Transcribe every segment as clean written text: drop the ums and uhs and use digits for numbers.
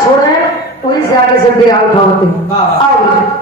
बात छोड़ रहे हैं, वहीं से आगे से फिर आउट होते हैं। आओ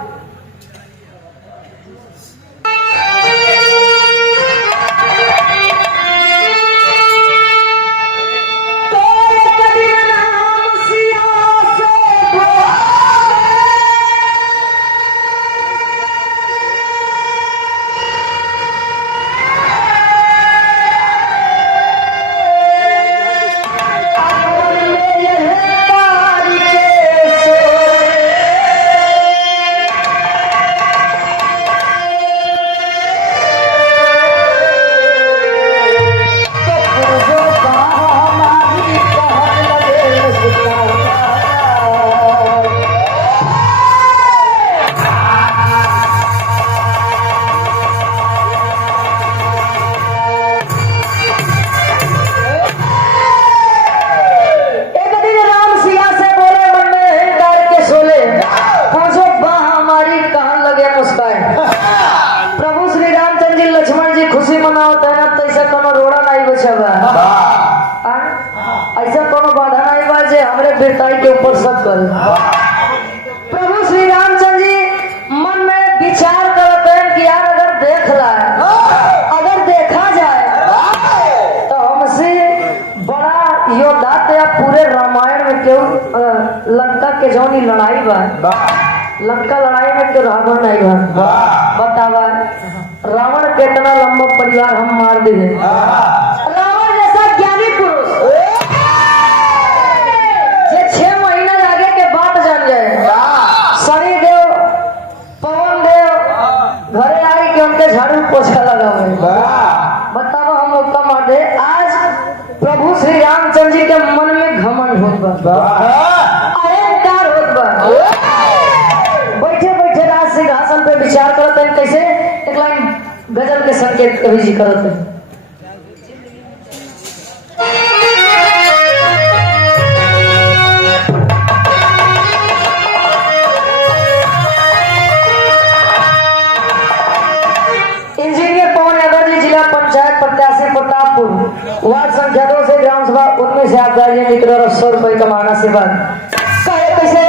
ऐसा कोनो बाधा नहीं बा जे हमरे बेटाई के ऊपर सब करे। प्रभु श्री रामचंद्र जी मन में विचार करते हैं कि यार अगर देखा जाए तो हमसे बड़ा योद्धा या पूरे रामायण में क्यों लंका के जौनी लड़ाई बा, लंका लड़ाई में क्यों रावण नहीं बा बतावा। रावण कितना लंबा परिवार हम मार दिए। रावण जैसा ज्ञानी पुरुष जे 6 महीना आगे के बात जान जाए, शनि देव पवन देव घरे आई के उनके झाड़ू पोछा लगा हुए बताओ हम मौका मार दे। आज प्रभु श्री रामचंद्र जी के मन में घमंड होत बा, अहंकार होत बा। बैठे बैठे राज सिंहासन पे विचार करते हैं कैसे एक लाइन गजल के संकेत कवि जी करते हैं। इंजीनियर पवन यादव जी, जिला पंचायत प्रत्याशी प्रतापपुर, वार्ड संख्या 2 से ग्राम सभा 19 से आप गार्जियन की तरफ 100 रुपए कमाना से बाद कैसे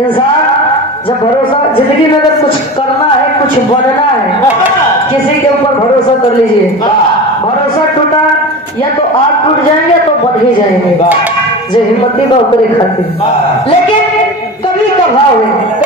इंसान जब भरोसा जिंदगी में अगर कुछ करना है, कुछ बनना है, किसी के ऊपर भरोसा कर लीजिए। भरोसा टूटा या तो आप टूट जाएंगे तो बढ़ ही जाएंगे, जो हिम्मती बात खातिर। लेकिन कभी कभाव है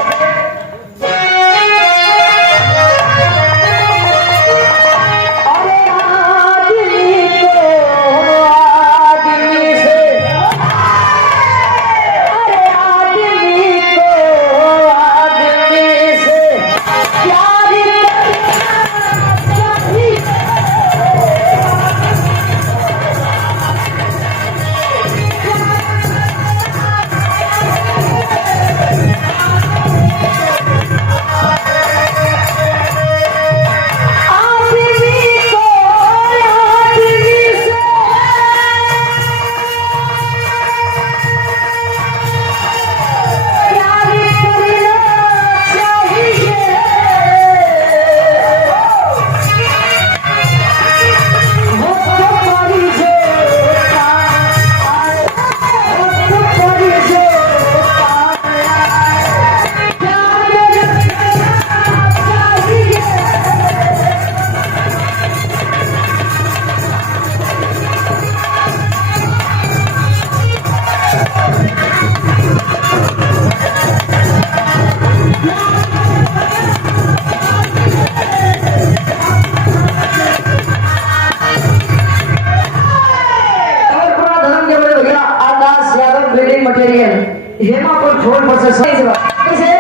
मटेरियल हेमापुर फोन पर से सही जवाब कैसे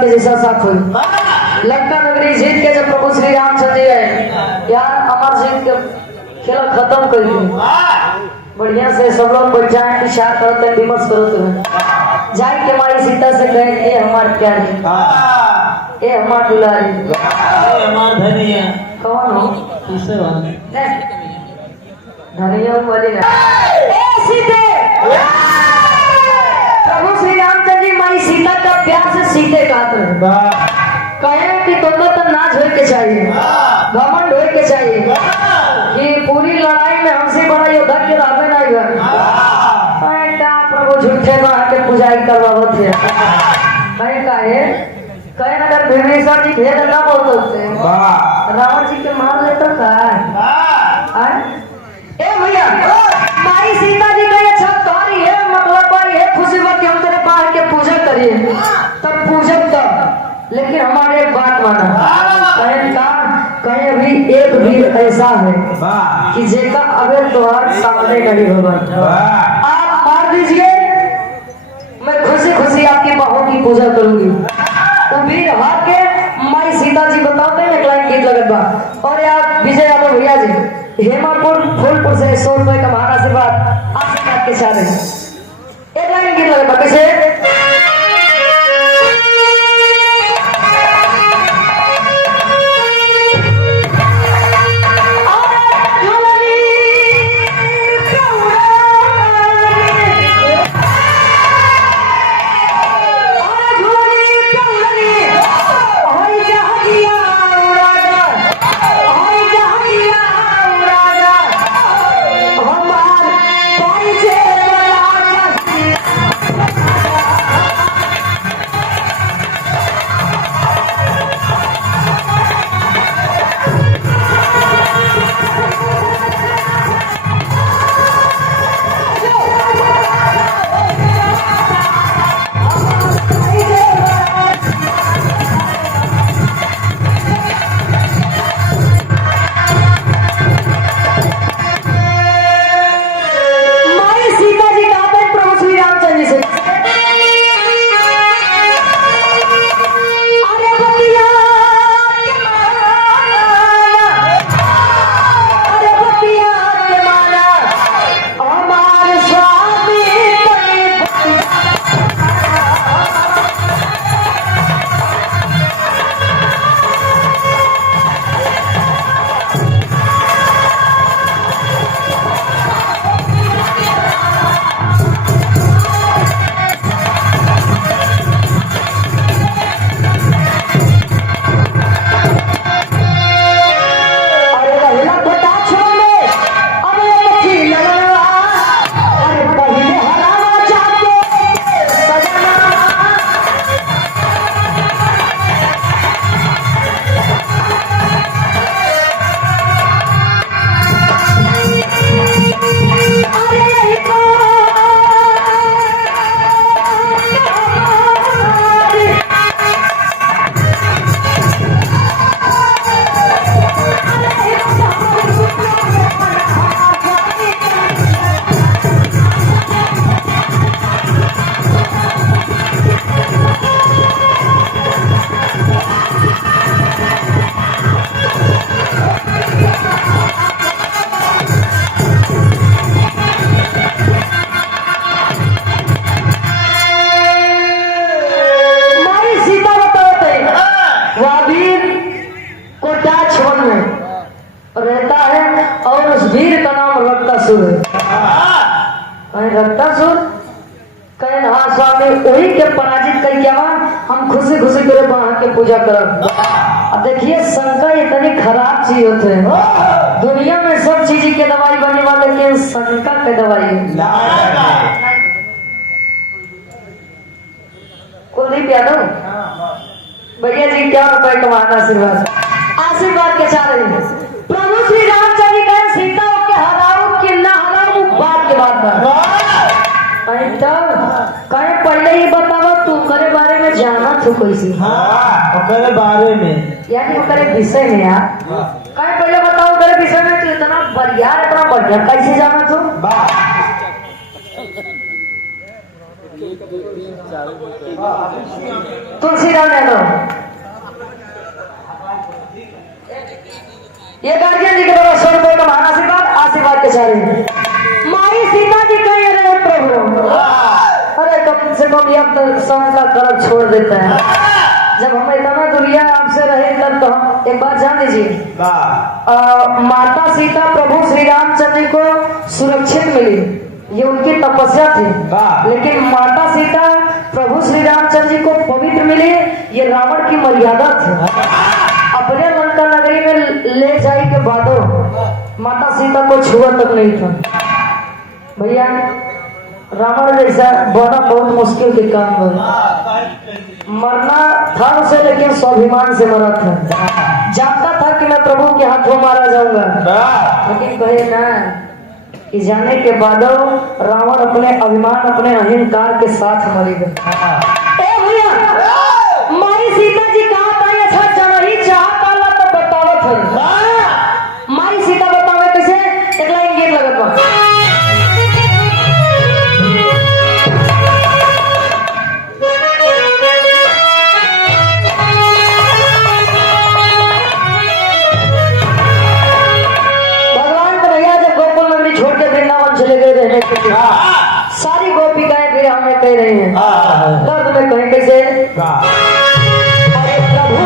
के जैसा साफ हुई लंका नगरी जीत के जब प्रभु श्री रामचंद्र जी आए यार अमर जीत के खेल खत्म कर दिए बढ़िया से सब लोग बैठ जाए विचार करते विमर्श करते जाए के हमारी सीता से कहे ये हमार प्यारी ये हमार दुलारी ये हमार धनिया कौन हो किसे वाले धनिया वाली ना ए सीते प्रभु श्री रामचंद्र जी माई सीता का प्यार से सीते कहते हैं कहे कि दोनों तो नाच हो के चाहिए घमंड हो के चाहिए कि पूरी लड़ाई में हमसे बड़ा योद्धा के रहबे नहीं है क्या प्रभु झूठे ना के पूजाई करवावत है कहे कहे अगर भीमेश्वर जी भेद ना बोल सकते रावण जी के मार ले तो का ए भैया माई सीता जी का ये छत तोरी है मतलब ये खुशी बात कि हम तेरे पार के पूजा करिए तब पूजन तब लेकिन हमारे एक बात माना कहीं अभी एक वीर ऐसा है कि जेका अगर द्वार सामने नहीं होगा आप मार दीजिए मैं खुशी खुशी आपकी बहू की पूजा करूंगी तो वीर हाथ के माई सीता जी बताते हैं एक लाइन गीत लगत बा और यार विजय यादव भैया जी हेमापुर फूलपुर से 100 रुपए का महारा आशीर्वाद आशीर्वाद के साथ एक लाइन गीत लगत बा कैसे रहता है और उस वीर का नाम रक्तासुर है। रक्तासुर कहे हाँ स्वामी वही के पराजित कर क्या हम खुशी खुशी करे वहां के पूजा करब। अब देखिए शंका इतनी खराब चीज होते हैं। दुनिया में सब चीज के दवाई बने वाले लेकिन शंका के दवाई कुलदीप यादव भैया जी क्या रुपए कमाना आशीर्वाद आशीर्वाद के चाह रही है। प्रभु श्री रामचंद्र जी कहे सीता के हराओ कि ना हराओ बात के बाद कहे पहले ही बतावा तू करे बारे में जाना तू कैसी करे बारे में यानी करे विषय में यार कहे पहले बताओ करे विषय में तू इतना बढ़िया इतना बढ़िया कैसे जाना तू तुलसीराम यादव ये गार्जियन जी के द्वारा 100 रुपए का महान आशीर्वाद के सारे माई सीता जी कह रहे प्रभु अरे कम से कम अब तक संग का कर्ज छोड़ देता है। जब हम इतना दुनिया आपसे रहे तब तो हम एक बात जान लीजिए माता सीता प्रभु श्री रामचंद्र जी को सुरक्षित मिली ये उनकी तपस्या थी। लेकिन माता सीता प्रभु श्री रामचंद्र जी को पवित्र मिली ये रावण की मर्यादा थी। अपने लंका नगरी में ले जाए के बादो माता सीता को छुआ तक नहीं था। भैया रावण जैसा बना बहुत मुश्किल के काम है। मरना था उसे लेकिन स्वाभिमान से मरा था। जानता था कि मैं प्रभु के हाथों मारा जाऊंगा लेकिन कहे ना कि जाने के बाद रावण अपने अभिमान अपने अहंकार के साथ मरेगा। माई सीता जी कहा था अच्छा चलो ही चाहता ला तो बतावत है। माई सीता बतावे कैसे एक लाइन गीत लगत बा सारी गोपिकाएं भी हमें कह रही हैं दर्द में कहें कैसे अरे प्रभु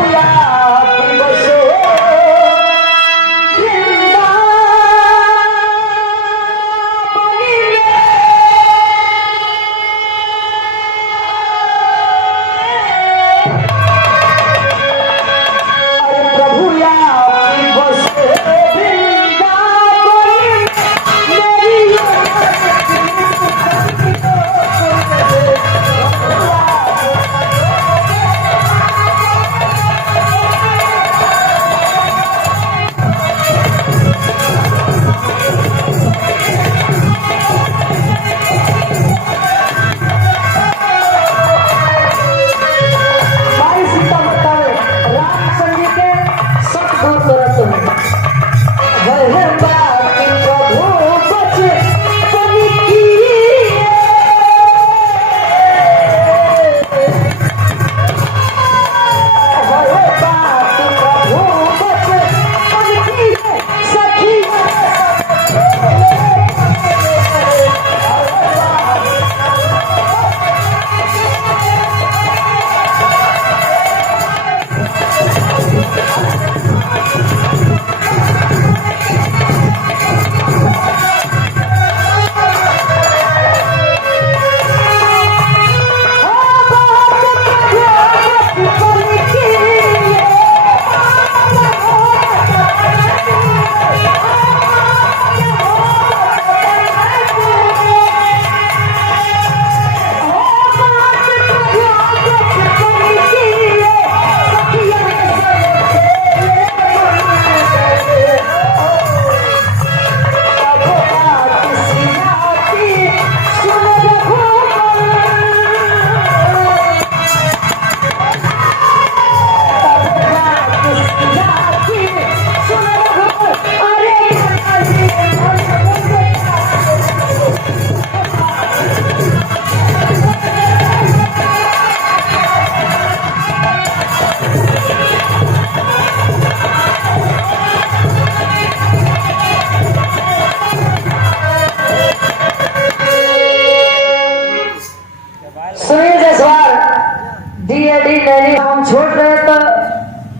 हम छोड़ रहे तो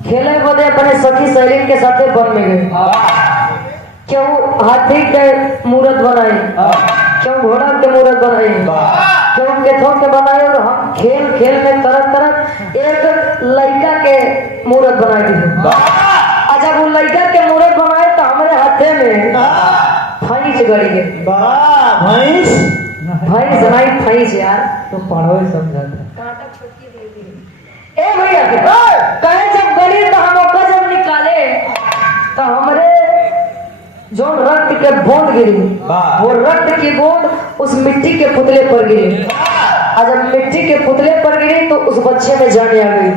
खेले बदे अपने सखी सहेली के साथ वन में गए क्यों हाथी के मूर्त बनाई, क्यों घोड़ा के मूर्त बनाई, क्यों केथों के बनाए, और हम खेल खेल में तरह तरह एक लड़का के मूर्त बनाई दी। जब वो लड़का के मूर्त बनाए तो हमारे हाथे में भैंस गड़ी गई। भैंस भैंस नहीं भैंस यार, तो पढ़ो ही समझा था। ए भैया कहे जब गली तो हम ओकर जब निकाले तो हमारे जो रक्त के बूंद गिरी, वो रक्त की बूंद उस मिट्टी के पुतले पर गिरी, और जब मिट्टी के पुतले पर गिरी तो उस बच्चे में जान आ गई।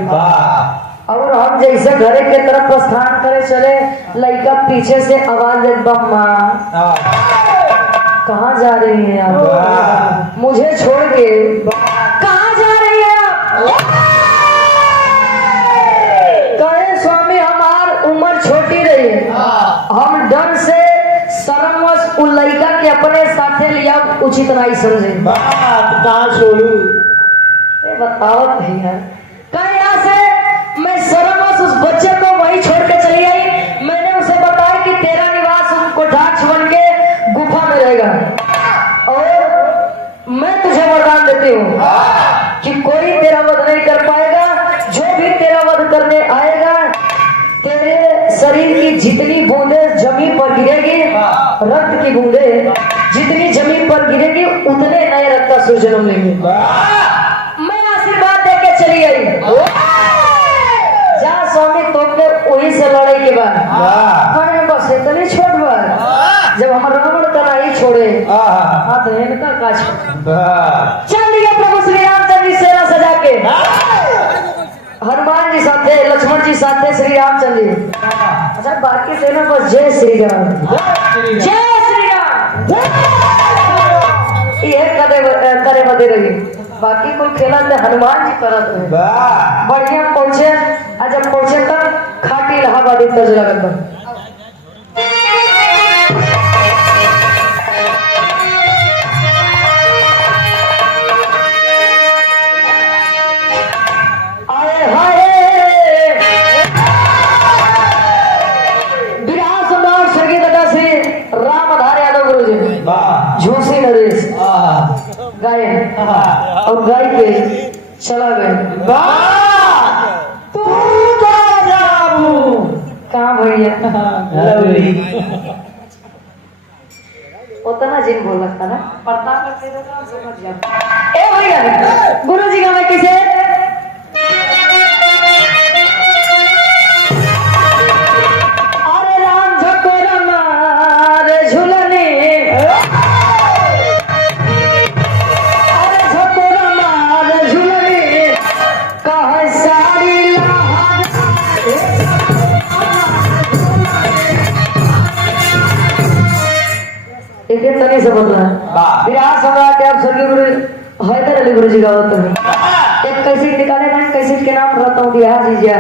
और हम जैसे घरे के तरफ प्रस्थान करे चले, लड़का पीछे से आवाज दे, बम्मा कहाँ जा रही हैं आप, मुझे छोड़ के कहाँ जा रही हैं आप? कहे स्वामी हमार उम्र छोटी रही है, हम डर से शर्मवश उन लड़का के अपने साथे लिया उचित नहीं समझे। कहाँ छोड़ू? बताओ भैया, कहीं यहाँ से मैं शर्मवश उस बच्चे को वहीं छोड़ के चली आई। मैंने उसे बताया कि तेरा निवास उनको ढांच बन के गुफा में रहेगा, और मैं तुझे वरदान देती हूँ कि कोई तेरा वध नहीं कर पाएगा। जो भी तेरा वध करने आएगा, तेरे शरीर की जितनी बूंदे जमीन पर गिरेगी, रक्त की बूंदे जितनी जमीन पर गिरेगी, उतने नए रक्त का सृजन लेंगे। मैं आशीर्वाद देके चली आई। जा स्वामी तो के वही से लड़ाई के बाद बस इतनी छोट बात, जब हम रावण का नहीं छोड़े हाँ तो इनका का चल दिया प्रभु श्री रामचंद्र जी सेना सजा के, हनुमान जी साथे, लक्ष्मण जी साथे, श्री रामचंद्र जी। अच्छा बाकी सेना बस जय श्री राम, जय श्री राम, ये करे बदे रही। बाकी कोई खेला तो हनुमान जी करत रहे। बढ़िया पहुंचे, जब पहुंचे तब खाटी इलाहाबादी तज लगत। झूसी नरेश गाय और गाय के चला गए। कहाँ भैया उतना जिन बोल रखा ना प्रताप करते तो समझ जाओ। ए भैया गुरु जी का मैं कैसे तनी से बोल रहा है। विराट सम्राट आप स्वर्गीय गुरु हैदर अली गुरु जी का होता है। एक कैसेट निकाले ना, कैसेट के नाम रहता हूँ बिहार जीजा।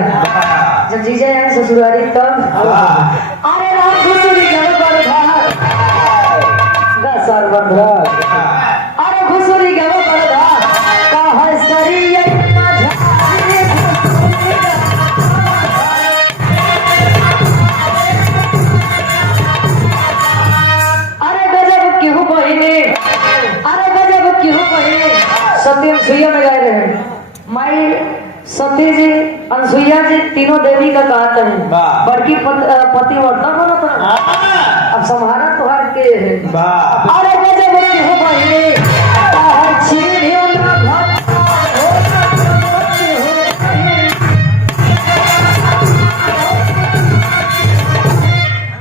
जब जीजा यहाँ ससुरारी तब अरे राम घुसुरी घर पर था दसर बंधरा, अरे घुसुरी घर पर था कहा सरी सती अनसुईया में गए रहे। माई सती जी अनसुईया जी तीनों देवी का कहता है। बड़की पतिव्रता बना था। अब संहारा तुहार के है। अरे गजब की हो भाई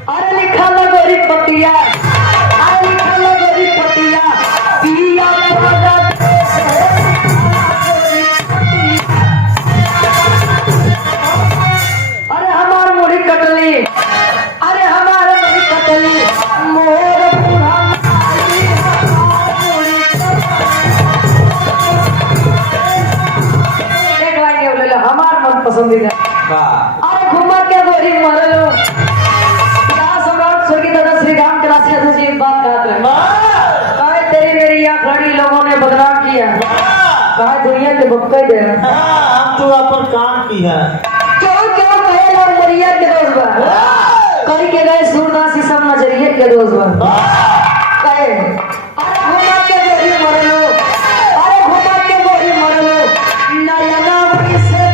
अरे लिखा लगोरी पतिया, अरे लिखा लगोरी पतिया पिया पसंदीदा। अरे घुमा के गोरी मरलो सम्राट स्वर्गीय दादा श्री राम के राशि जी एक बात कहते हैं। कहे तेरी मेरी या खड़ी लोगों ने बदनाम किया, कहा दुनिया के बक्का दे रहा। हम तो अपन काम की है। क्यों क्यों कहे लोग मरिया के दोस्त बा करी के गए सूरदास सब नजरिए संतोष बा कहे अरे घुमा के गोरी मरलो, अरे घुमा के गोरी मरलो, नयना वही से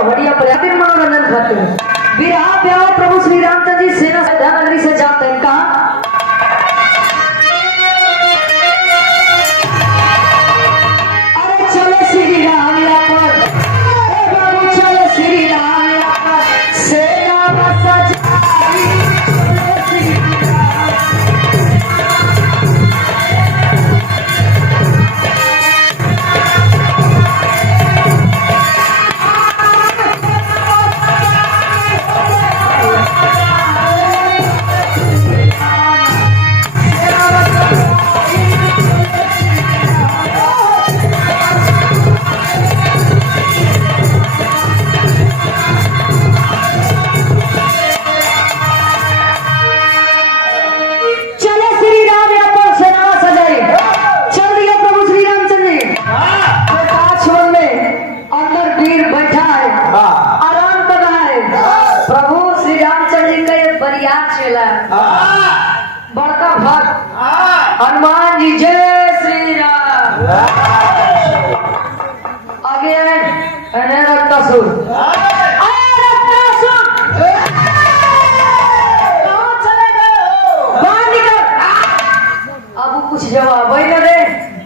मनोरंजन खातिर विराह ब्याह प्रभु श्री रामचंद्र जी सेना नगरी से जाते हैं कहा अरे चले श्री राम पर प्रभु चले श्री राम पर सेना सजाई चले श्री बड़का भक्त हनुमान जी जय श्री राम आगे रक्तासुर अब कुछ जवाब वही रे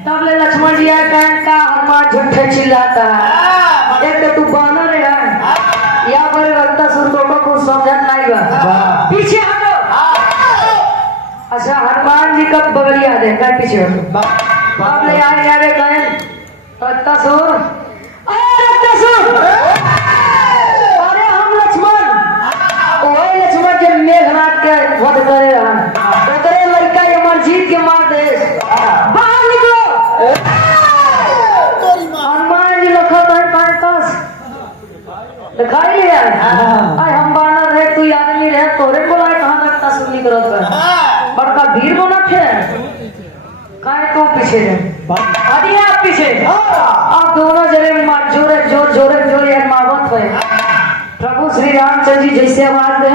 तब ले लक्ष्मण जी आया का हनुमान झूठे चिल्लाता है एक तो तू बानर है या पर रक्तासुर को कुछ समझत नहीं बा पीछे हटो। अच्छा हनुमान जी का बगलिया दे कर पीछे हटो अब ले आगे गए रक्तासुर अरे हम लक्ष्मण वही लक्ष्मण के मेघनाथ के वध करे ओकरे लड़का अमरजीत के मार दे बाहर निकलो। हनुमान जी लखा दिखाई लिया हम बानर रहे तू आदमी रहे तोरे बोला कहाँ रक्तासुर निकल बड़का भीड़ बना थे काहे तो पीछे अभी आप पीछे आप दोनों जरे जोरे जोर यार मावत हुए प्रभु श्री रामचंद्र जी जैसे आवाज दे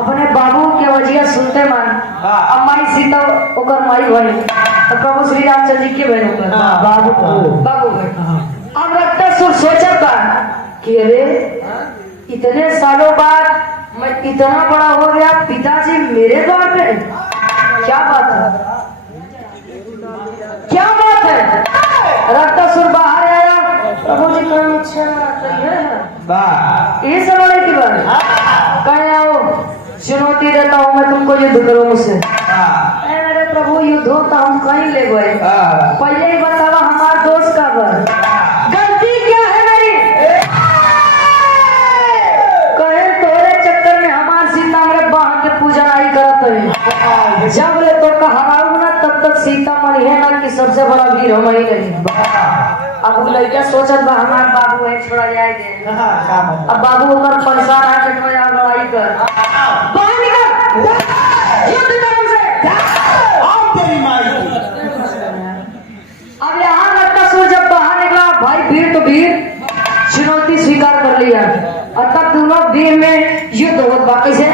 अपने बाबू के वजिया सुनते मान अब माई सीता ओकर माई भाई तो प्रभु श्री रामचंद्र जी के बहन ओकर बाबू अब रक्तासुर सोचा था कि अरे इतने सालों बाद मैं इतना बड़ा हो गया पिताजी मेरे द्वार पे क्या बात है क्या बात है। रक्तासुर बाहर आया प्रभु जी कहीं अच्छा ये सब वाले की बात कहीं आओ चुनौती देता हूँ मैं तुमको युद्ध करो मुझसे अरे प्रभु युद्ध हो तो हम कहीं ले गए पहले ही बतावा हमारा दोस्त का बर गलती क्या है मेरी कहे तोरे चक्कर में हमार सीता मेरे बहन के पूजा नहीं करत है जब ले तो हराऊ ना तब तक सीता मन है ना कि सबसे बड़ा वीर हम ही नहीं अब लड़का सोचत बा हमार बाबू है छोड़ा जाए दे अब बाबू ओकर परेशान है कि कोई लड़ाई कर बाहर निकल युद्ध कर मुझसे हम तेरी माई अब यहाँ रक्तासुर जब बाहर निकला भाई वीर तो वीर चुनौती स्वीकार कर लिया और तब दोनों वीर में युद्ध होत बाकी से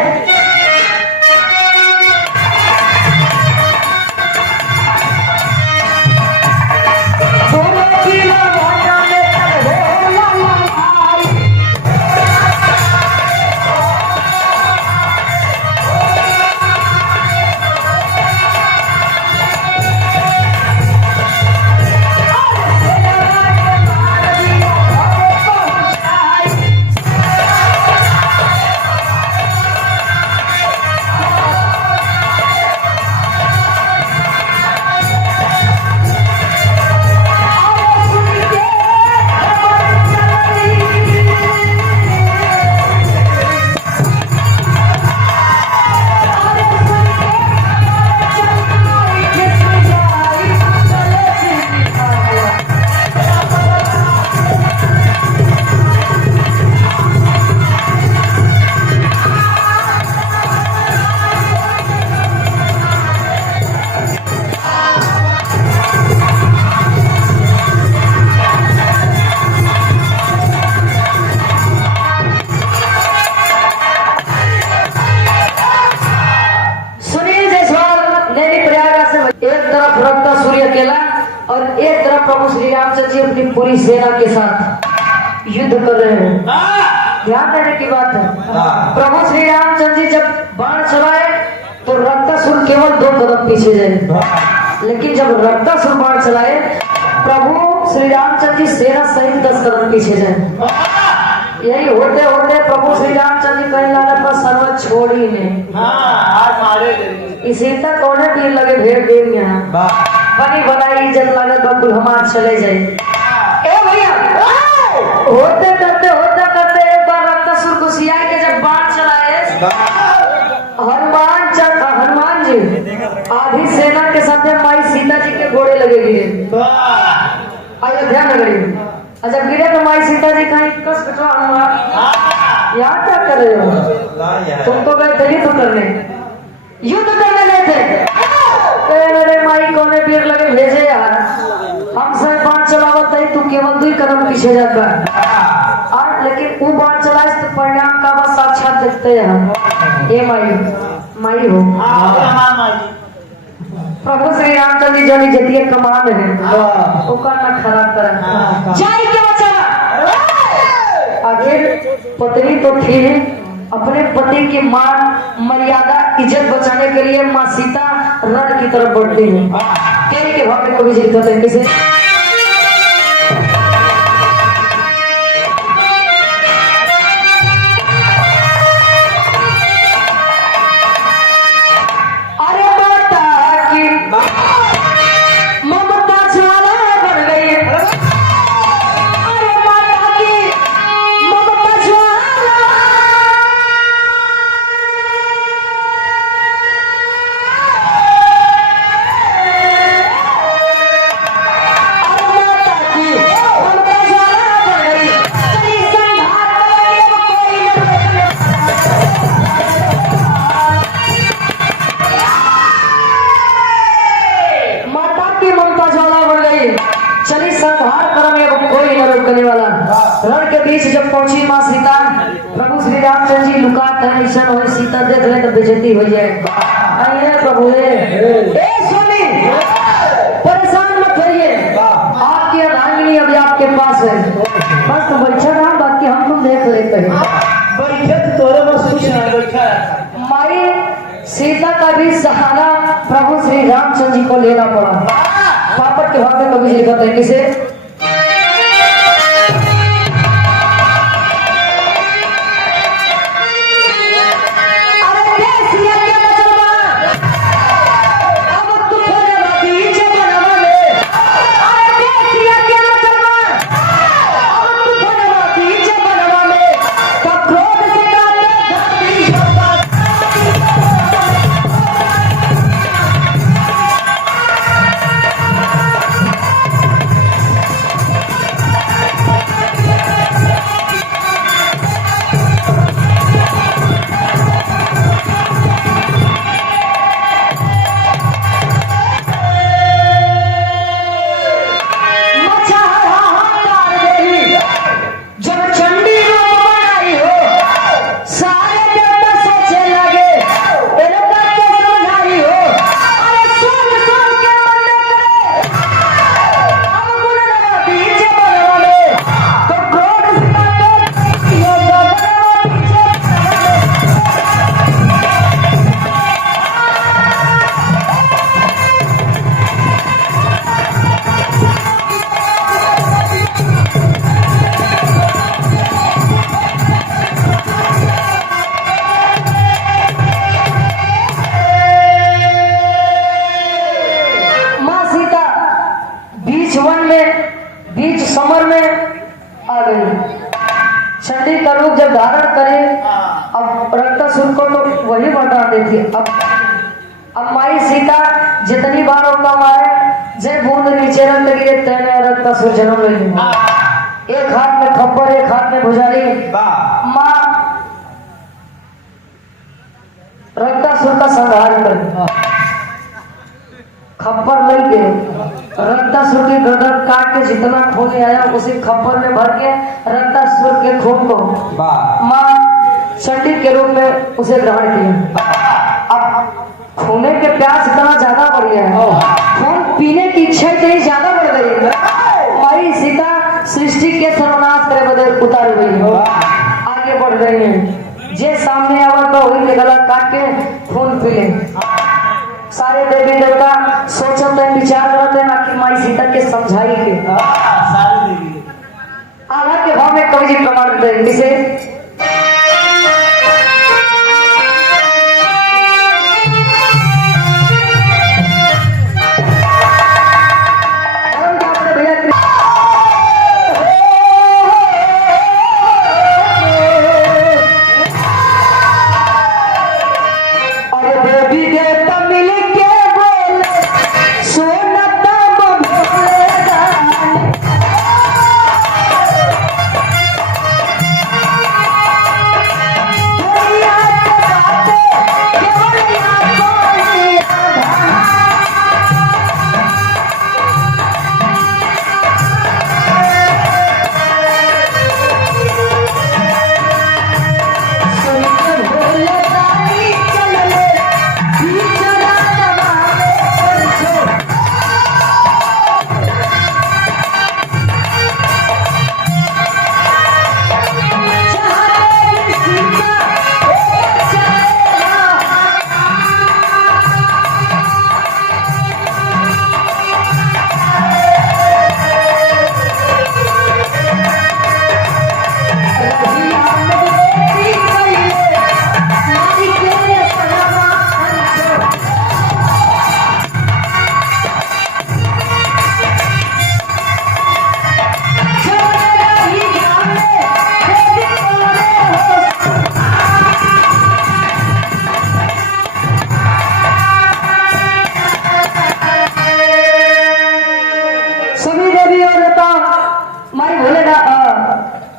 रामचंद्र जी अपनी पूरी सेना के साथ युद्ध कर रहे हैं। ध्यान देने की बात है, प्रभु श्री रामचंद्र जी जब बाण चलाए तो रक्तासुर केवल 2 कदम पीछे जाए, लेकिन जब रक्तासुर बाण चलाए प्रभु श्री रामचंद्र जी सेना सहित 10 कदम पीछे जाए। यही होते होते प्रभु श्री रामचंद्र जी कहीं लगा पर सर्व छोड़ ही नहीं। इसी तक कोने भी लगे भेड़ देव यहाँ बनी बनाई इज्जत लागत बकुल हमार चले जाए। ए भैया होते करते एक बार रक्तासुर को सियाई के जब बाण चलाए हनुमान जी आधी सेना के साथ माई सीता जी के घोड़े लगे गिरे अयोध्या नगरी। जब गिरे तो माई सीता जी कहीं कस कटवा हनुमान यहाँ क्या कर रहे हो? तुम तो गए थे युद्ध करने, युद्ध करने गए थे। अरे माई कोने पीर लगे भेजे यार, हम सब बाण चलावत है तू केवल 2 कदम पीछे जाकर लेकिन वो बाण चलाए तो परिणाम का बस साक्षात देखते हैं। ये माई हो प्रभु श्री रामचंद्र जी जनी जतिये कमान है ओका ना खराब कर जाई के बचा। आखिर पत्नी तो थी, अपने पति की मान मर्यादा इज्जत बचाने के लिए माँ सीता रण की तरफ बढ़ती है। केरी के भाव में कभी जिक्र करते हैं किसे जब पहुंची माँ सीता प्रभु श्री रामचंद्र जी लुका ऐसा हो सीता देख ले तो बेइज्जती हो जाए। प्रभु सुनी परेशान मत होइए, आपकी अर्धांगिनी अभी आपके पास है, बस तो बैठा रहा बाकी हम तुम देख लेते हैं। माई सीता का भी सहारा प्रभु श्री रामचंद्र जी को लेना पड़ा। पापड़ के भाग में कभी लिखते हैं किसे बीच समर में आ गई। चंडी का रूप जब धारण करे अब रक्तासुर को तो वही बता देती। अब माई सीता जितनी बार कम आए जय बूंद नीचे रख गिरे तेने रक्तासुर जन्म ले लिया। एक हाथ में खप्पर एक हाथ में भुजाली। माँ रक्तासुर का संहार कर खप्पर ले गए। रक्तासुर की गर्दन काट के जितना खून आया उसी खप्पर में भर के रक्तासुर के खून को माँ चंडी के रूप में उसे ग्रहण किया। अब खूने के प्यास इतना ज्यादा बढ़ गया है, खून पीने की इच्छा इतनी ज्यादा बढ़ गई है। माई सीता सृष्टि के सर्वनाश करे बदे उतार गई हो, आगे बढ़ गई है। जे सामने आवत तो वही के गला काट के खून पी ले। सारे देवी देवता सोचते हैं, विचार करते हैं कि माई सीता के समझाई के सारे देवी आधा के भाव में कवि जी प्रमाण देते हैं। किसे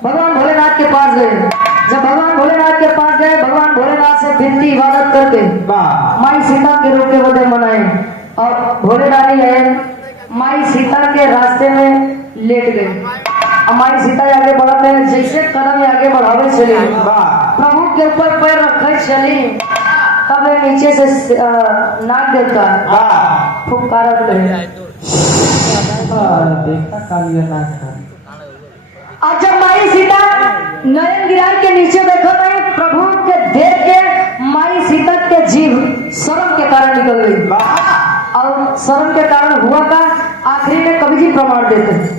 भगवान भोलेनाथ के पास गए। जब भगवान भोलेनाथ के पास गए, भगवान भोलेनाथ से विनती इबादत करके माई सीता के रूप के बदले मनाए और भोले रानी है माई सीता के रास्ते में लेट गए। और माई सीता आगे बढ़ते हैं, जैसे कदम आगे बढ़ावे चले प्रभु के ऊपर पैर रखे चली, तब नीचे से नाग देवता फुफकारत रहे। देखा कालिया नाग आज जब माई सीता नयन गिरार के नीचे देखो तो प्रभु के देख के माई सीता के जीव शर्म के कारण निकल गई। और शर्म के कारण हुआ का आखिरी में कवि जी प्रमाण देते हैं।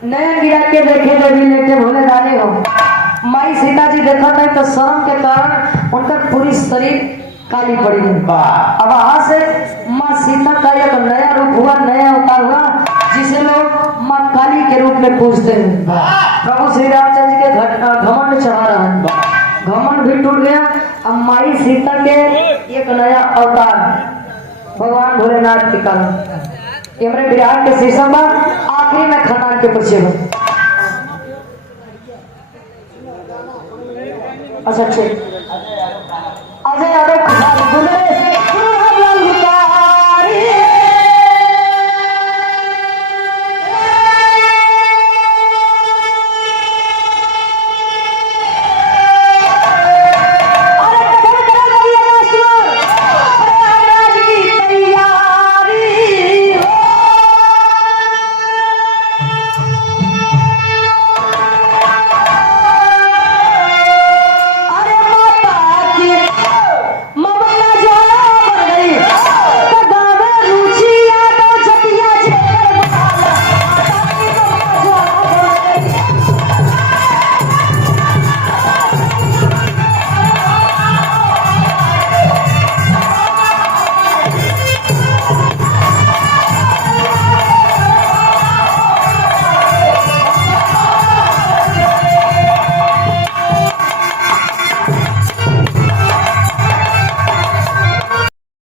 नयन गिरा के देखे देवी लेटे भोले दानी हो। माई सीता जी देखा था तो शर्म के कारण उनका पूरी शरीर काली पड़ी है। अब वहां से माँ सीता का एक नया रूप हुआ, नया अवतार हुआ, जिसे लोग माँ काली के रूप में पूजते हैं। प्रभु श्री रामचंद्र जी के घमंड चढ़ा रहा है, घमंड भी टूट गया। अब माई सीता के एक नया अवतार भगवान भोलेनाथ के कारण एमरे बिहार के शीशम आखिरी में खंडान के पीछे हो। अच्छा ठीक।